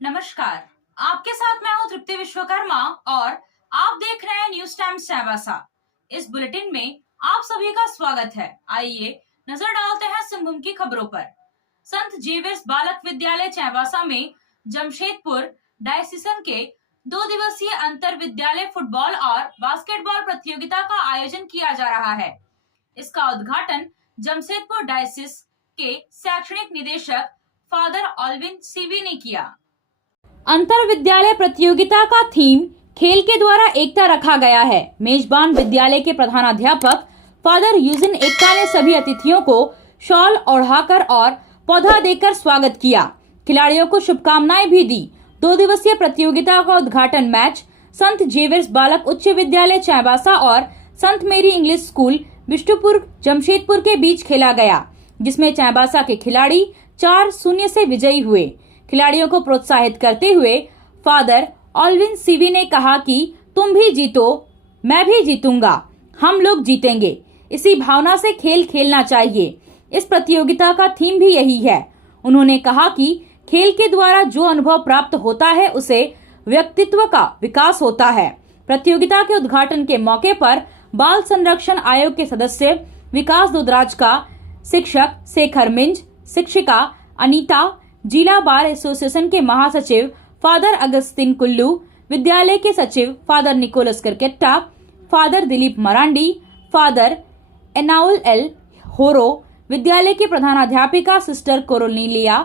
नमस्कार, आपके साथ मैं हूं तृप्ति विश्वकर्मा और आप देख रहे हैं न्यूज टाइम्स चाईबासा। इस बुलेटिन में आप सभी का स्वागत है। आइए नजर डालते हैं सिंहभूम की खबरों पर। संत जेवियर्स बालक विद्यालय चाईबासा में जमशेदपुर डायसिसन के 2 दिवसीय अंतर विद्यालय फुटबॉल और बास्केटबॉल प्रतियोगिता का आयोजन किया जा रहा है। इसका उद्घाटन जमशेदपुर डायसिस के शैक्षणिक निदेशक फादर ऑल्विन सीवी ने किया। अंतर विद्यालय प्रतियोगिता का थीम खेल के द्वारा एकता रखा गया है। मेजबान विद्यालय के प्रधानाध्यापक फादर यूजिन एकता ने सभी अतिथियों को शॉल ओढ़ाकर और पौधा देकर स्वागत किया। खिलाड़ियों को शुभकामनाएं भी दी। 2 दिवसीय प्रतियोगिता का उद्घाटन मैच संत जेवियर्स बालक उच्च विद्यालय चाईबासा और संत मेरी इंग्लिश स्कूल बिष्टुपुर जमशेदपुर के बीच खेला गया, जिसमें चाईबासा के खिलाड़ी 4-0 से विजयी हुए। खिलाड़ियों को प्रोत्साहित करते हुए फादर ऑल्विन सीवी ने कहा कि तुम भी जीतो, मैं भी जीतूंगा, हम लोग जीतेंगे। इसी भावना से खेल खेलना चाहिए। इस प्रतियोगिता का थीम भी यही है। उन्होंने कहा कि खेल के द्वारा जो अनुभव प्राप्त होता है उसे व्यक्तित्व का विकास होता है। प्रतियोगिता के उद्घाटन के मौके पर बाल संरक्षण आयोग के सदस्य विकास दुधराज का शिक्षक शेखर मिंज, शिक्षिका अनीता, जिला बार एसोसिएशन के महासचिव फादर अगस्तिन कुल्लू, विद्यालय के सचिव father Nicholas Kerketta, father Dilip Marandi, father एनाउल एल होरो, विद्यालय की प्रधानाध्यापिका sister Cornelia,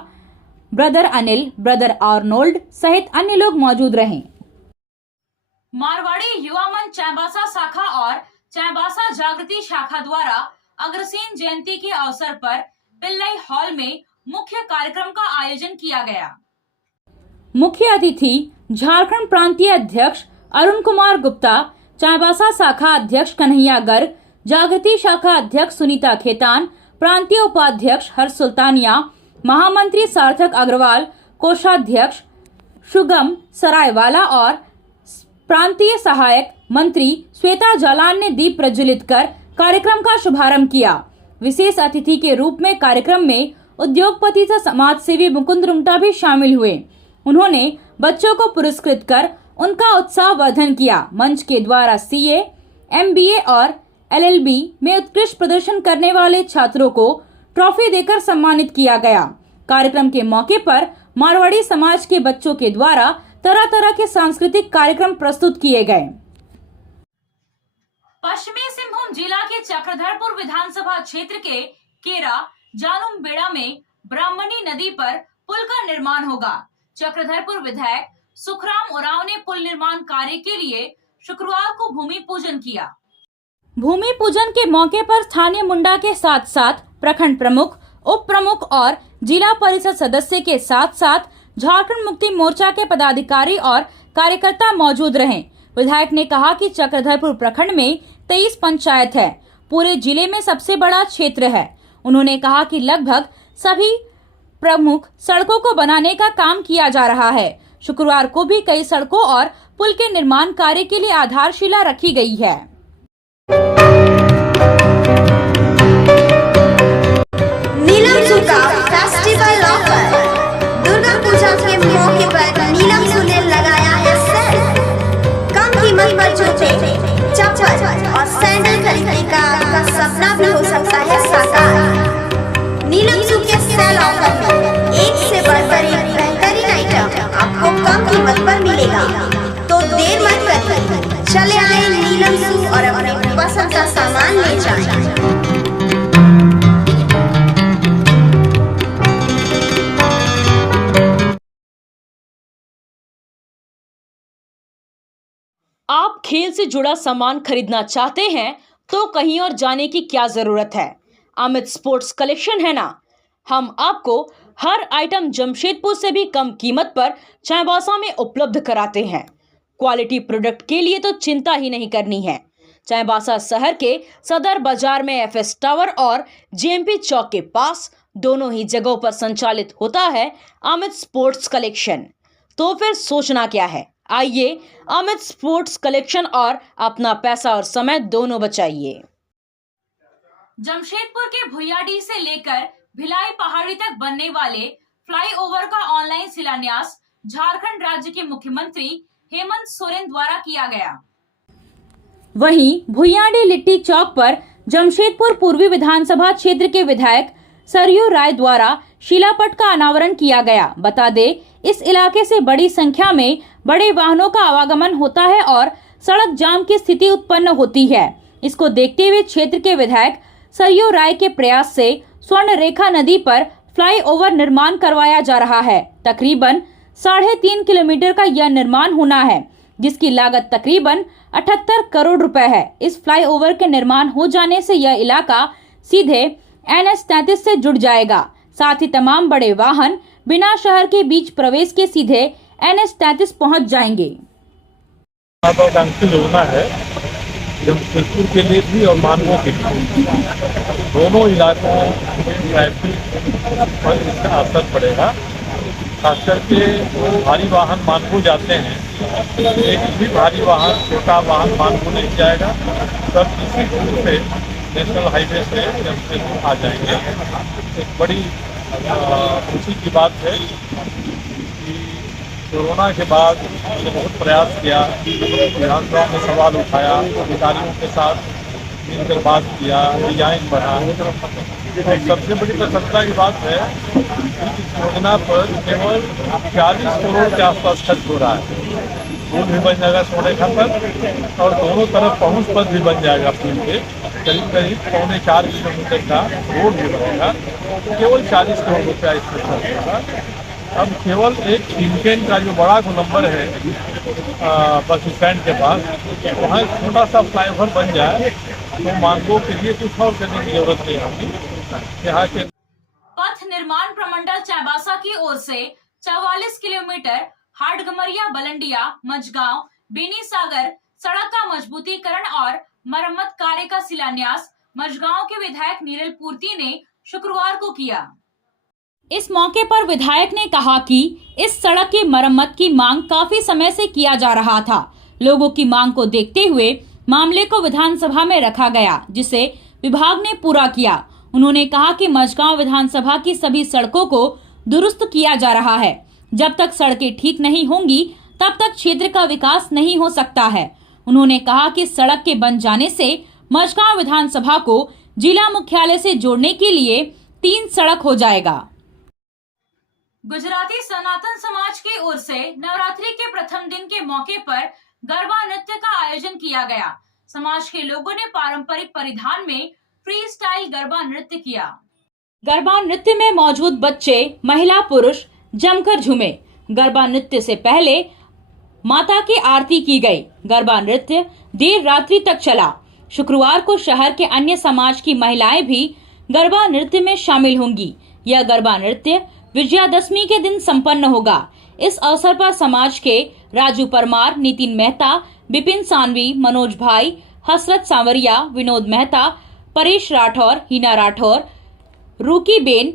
brother Anil, brother Arnold सहित अन्य लोग मौजूद रहे। मारवाड़ी युवा मंच चाईबासा शाखा और चाईबासा जागृति शाखा द्वारा अग्रसेन जयंती के अवसर पर पिल्लई हॉल में मुख्य कार्यक्रम का आयोजन किया गया। मुख्य अतिथि झारखंड प्रांतीय अध्यक्ष अरुण कुमार गुप्ता, चाईबासा शाखा अध्यक्ष कन्हैया गर्ग, जागृति शाखा अध्यक्ष सुनीता खेतान, प्रांतीय उपाध्यक्ष हर्ष सुल्तानिया, महामंत्री सार्थक अग्रवाल, कोषाध्यक्ष शुगम सरायवाला और प्रांतीय सहायक मंत्री श्वेता जालान ने दीप प्रज्वलित कर कार्यक्रम का शुभारंभ किया। विशेष अतिथि के रूप में कार्यक्रम में उद्योगपति से समाज सेवी मुकुंद रुंगटा भी शामिल हुए। उन्होंने बच्चों को पुरस्कृत कर उनका उत्साह वर्धन किया। मंच के द्वारा सीए, एमबीए और एलएलबी में उत्कृष्ट प्रदर्शन करने वाले छात्रों को ट्रॉफी देकर सम्मानित किया गया। कार्यक्रम के मौके पर मारवाड़ी समाज के बच्चों के द्वारा तरह तरह के सांस्कृतिक कार्यक्रम प्रस्तुत किए गए। पश्चिमी सिंहभूम जिला के चक्रधरपुर विधानसभा क्षेत्र के केरा जानुम बेड़ा में ब्राह्मणी नदी पर पुल का निर्माण होगा। चक्रधरपुर विधायक सुखराम उरांव ने पुल निर्माण कार्य के लिए शुक्रवार को भूमि पूजन किया। भूमि पूजन के मौके पर स्थानीय मुंडा के साथ साथ प्रखंड प्रमुख, उप प्रमुख और जिला परिषद सदस्य के साथ साथ झारखंड मुक्ति मोर्चा के पदाधिकारी और कार्यकर्ता मौजूद रहे। विधायक ने कहा कि चक्रधरपुर प्रखंड में 23 पंचायत है, पूरे जिले में सबसे बड़ा क्षेत्र है। उन्होंने कहा कि लगभग सभी प्रमुख सड़कों को बनाने का काम किया जा रहा है। शुक्रवार को भी कई सड़कों और पुल के निर्माण कार्य के लिए आधारशिला रखी गई है। नीलम जू का फेस्टिवल ऑफर। दुर्गा पूजा के मौके पर नीलम जू ने लगाया है सेल। कम कीमत पर जूते, चप्पल और सैंडल खरीदने का आपका सपना भी हो सकता है साकार। नीलम जू के सेल ऑफर में एक से बढ़कर एक बेहतरीन आइटम आपको कम कीमत पर मिलेगा। तो देर मत करिए, चले आए नीलम जू और अपने पसंद का सामान ले जाएं। आप खेल से जुड़ा सामान खरीदना चाहते हैं तो कहीं और जाने की क्या जरूरत है। अमित स्पोर्ट्स कलेक्शन है ना। हम आपको हर आइटम जमशेदपुर से भी कम कीमत पर चाईबासा में उपलब्ध कराते हैं। क्वालिटी प्रोडक्ट के लिए तो चिंता ही नहीं करनी है। चाईबासा शहर के सदर बाजार में एफएस टावर और जेएमपी चौक के पास दोनों ही जगहों पर संचालित होता है अमित स्पोर्ट्स कलेक्शन। तो फिर सोचना क्या है, आइए अमित स्पोर्ट्स कलेक्शन और अपना पैसा और समय दोनों बचाइए। जमशेदपुर के भुइयाडीह से लेकर भिलाई पहाड़ी तक बनने वाले फ्लाईओवर का ऑनलाइन शिलान्यास झारखंड राज्य के मुख्यमंत्री हेमंत सोरेन द्वारा किया गया। वहीं भुइयाडी लिट्टी चौक पर जमशेदपुर पूर्वी विधानसभा क्षेत्र के विधायक सरयू राय द्वारा शिलापट का अनावरण किया गया। बता दे, इस इलाके से बड़ी संख्या में बड़े वाहनों का आवागमन होता है और सड़क जाम की स्थिति उत्पन्न होती है। इसको देखते हुए क्षेत्र के विधायक सरयू राय के प्रयास से स्वर्ण रेखा नदी पर फ्लाईओवर निर्माण करवाया जा रहा है। तकरीबन 3.5 किलोमीटर का यह निर्माण होना है, जिसकी लागत तकरीबन 78 करोड़ रुपए है। इस फ्लाईओवर के निर्माण हो जाने से यह इलाका सीधे NH 33 से जुड़ जाएगा। साथ ही तमाम बड़े वाहन बिना शहर के बीच प्रवेश के सीधे NH 33 पहुंच जाएंगे। योजना है जमशेदपुर के लिए भी और मानवों के लिए, दोनों इलाकों में ट्रैफिक पर इसका असर पड़ेगा। खास करके भारी वाहन मानवों जाते हैं, एक भी भारी वाहन, छोटा वाहन मानवों नहीं जाएगा। सब इसी रूट पे नेशनल हाईवे से जमशेदपुर आ जाएंगे। एक बड़ी खुशी की बात है कि कोरोना के बाद मैंने बहुत प्रयास किया, विधानसभा में सवाल उठाया, अधिकारियों के साथ मिलकर बात किया, डिजाइन बना। सबसे बड़ी प्रसन्नता की बात है कि इस योजना पर केवल 40 करोड़ के आसपास खर्च हो रहा है। पुल भी बन जाएगा सोनेखा पर और दोनों तरफ पहुंच पथ भी बन जाएगा। पुल के करीब 3.25 किलोमीटर का रोड भी बनेगा। केवल 40 करोड़ रुपया इसमें खर्च होगा। अब केवल एक इंडियन का जो बड़ा नंबर है बस स्टैंड के पास, वहाँ एक छोटा सा फ्लाईओवर बन जाए तो मानवों के लिए कुछ और करने की जरूरत नहीं होगी। यहाँ के पथ निर्माण प्रमंडल चाईबासा की ओर से 44 किलोमीटर हाटगमरिया बलंडिया मझगांव बेनीसागर सड़क का मजबूतीकरण और मरम्मत कार्य का शिलान्यास मझगांव के विधायक नीरल पूर्ति ने शुक्रवार को किया। इस मौके पर विधायक ने कहा कि इस सड़क की मरम्मत की मांग काफी समय से किया जा रहा था। लोगों की मांग को देखते हुए मामले को विधानसभा में रखा गया, जिसे विभाग ने पूरा किया। उन्होंने कहा कि मझगांव विधानसभा की सभी सड़कों को दुरुस्त किया जा रहा है। जब तक सड़कें ठीक नहीं होंगी तब तक क्षेत्र का विकास नहीं हो सकता है। उन्होंने कहा कि सड़क के बन जाने से मझगांव विधानसभा को जिला मुख्यालय से जोड़ने के लिए 3 सड़क हो जाएगा। गुजराती सनातन समाज की ओर से नवरात्रि के प्रथम दिन के मौके पर गरबा नृत्य का आयोजन किया गया। समाज के लोगों ने पारंपरिक परिधान में फ्री स्टाइल गरबा नृत्य किया। गरबा नृत्य में मौजूद बच्चे, महिला, पुरुष जमकर झूमे। गरबा नृत्य से पहले माता की आरती की गई। गरबा नृत्य देर रात्रि तक चला। शुक्रवार को शहर के अन्य समाज की महिलाएं भी गरबा नृत्य में शामिल होंगी। यह गरबा नृत्य विजयादशमी के दिन संपन्न होगा। इस अवसर पर समाज के राजू परमार, नितिन मेहता, बिपिन सांवी, मनोज भाई, हसरत सांवरिया, विनोद मेहता, परेश राठौर, हिना राठौर, रूकी बेन,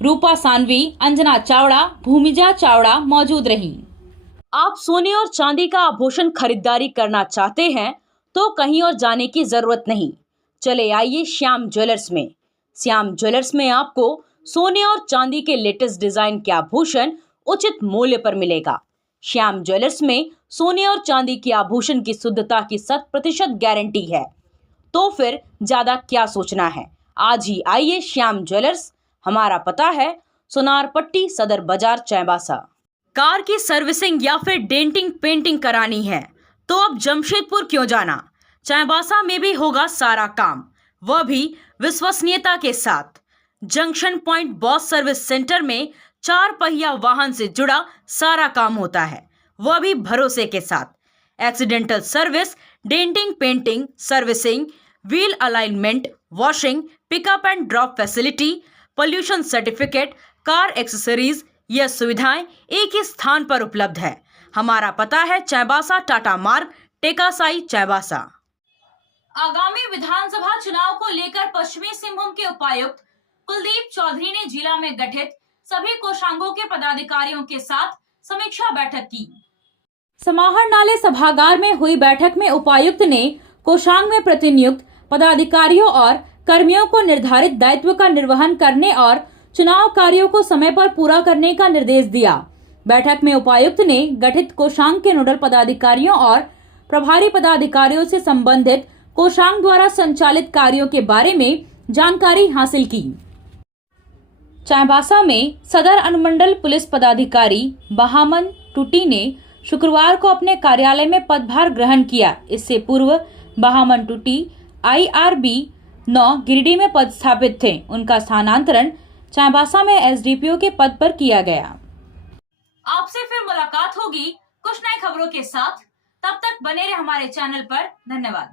रूपा सांवी, अंजना चावड़ा, भूमिजा चावड़ा मौजूद रहीं। आप सोने और चांदी का आभूषण खरीदारी करना चाहते हैं तो कहीं और जाने की जरूरत नहीं। चले आइए श्याम ज्वेलर्स में। श्याम ज्वेलर्स में आपको सोने और चांदी के लेटेस्ट डिजाइन के आभूषण उचित मूल्य पर मिलेगा। श्याम ज्वेलर्स में सोने और चांदी के आभूषण की शुद्धता की 100% गारंटी है। तो फिर ज्यादा क्या सोचना है, आज ही आइए श्याम ज्वेलर्स। हमारा पता है सोनार पट्टी, सदर बाजार, चाईबासा। कार की सर्विसिंग या फिर डेंटिंग पेंटिंग करानी है तो अब जमशेदपुर क्यों जाना। चाईबासा में भी होगा सारा काम, वह भी विश्वसनीयता के साथ। Junction point boss service centre में 4 पहिया वाहन से जुड़ा सारा काम होता है, वह भी भरोसे के साथ। Accidental service, denting painting, servicing, wheel alignment, washing, pickup and drop facility, pollution certificate, car accessories, यह सुविधाएं एक ही स्थान पर उपलब्ध है। हमारा पता है चाईबासा, टाटा मार्ग, टेकासाई, चाईबासा। आगामी विधानसभा चुनाव को लेकर पश्चिमी सिंहभूम के उपायुक्त कुलदीप चौधरी ने जिला में गठित सभी कोषांगों के पदाधिकारियों के साथ समीक्षा बैठक की। समाहर नाले सभागार में हुई बैठक में उपायुक्त ने कोषांग में प्रतिनियुक्त पदाधिकारियों और कर्मियों को निर्धारित दायित्व का निर्वहन करने और चुनाव कार्यों को समय पर पूरा करने का निर्देश दिया। बैठक में उपायुक्त ने गठित कोषांग के नोडल पदाधिकारियों और प्रभारी पदाधिकारियों से संबंधित कोषांग द्वारा संचालित कार्यों के बारे में जानकारी हासिल की। चाईबासा में सदर अनुमंडल पुलिस पदाधिकारी बहामन टूटी ने शुक्रवार को अपने कार्यालय में पदभार ग्रहण किया। इससे पूर्व बहामन टूटी IRB 9 गिरिडीह में पदस्थापित थे। उनका स्थानांतरण चाईबासा में SDPO के पद पर किया गया। आपसे फिर मुलाकात होगी कुछ नई खबरों के साथ। तब तक बने रहे हमारे चैनल पर। धन्यवाद।